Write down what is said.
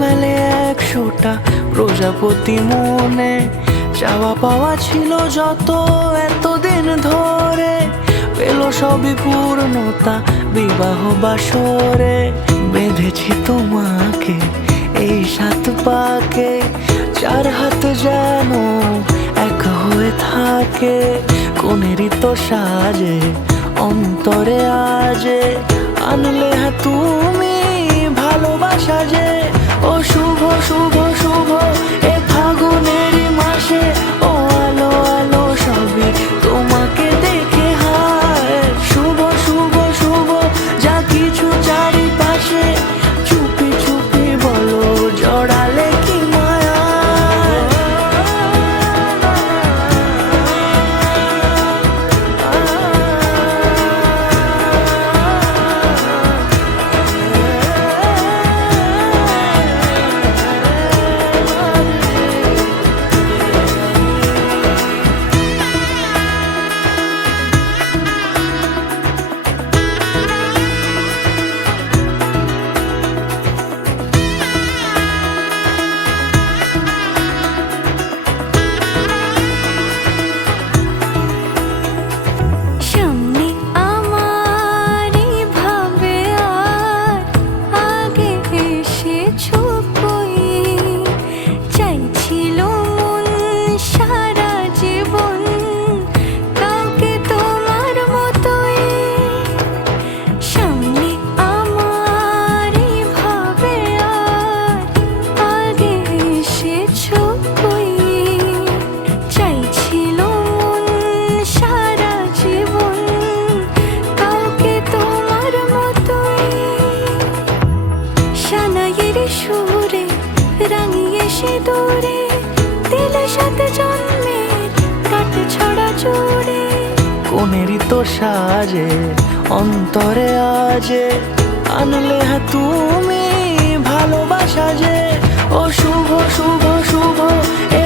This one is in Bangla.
মেলে 100টা প্রজাপতি মনে, চাওয়া পাওয়া ছিল যত এতদিন ধরে, পেল সবই পূর্ণতা বিবাহ বাসরে। বেঁধেছি তোমাকে এই 7 পাকে, 4 হাত যেন এক হয়ে থাকে। কোনেরই তো সাজে অন্তরে আজে, আনলে হ্যাঁ তুমি ভালোবাসা যে। ও শুভ শুভ শুভ এ ফাগুনেরই মাসে, ও আলো আলো সবই তোমাকে দেখে হায়। শুভ শুভ শুভ যা কিছু চারিপাশে, চুপি চুপি বলো জড়ালে কি মায়া। সুরে রাঙিয়ে সে দূরে দিলে 7 জন্মের কাট ছড়া জোড়ে। কোনেরই তো সাজে অন্তরে আজে, আনলে হ্যাঁ তুমি ভালোবাসা যে। ও শুভ শুভ শুভ এ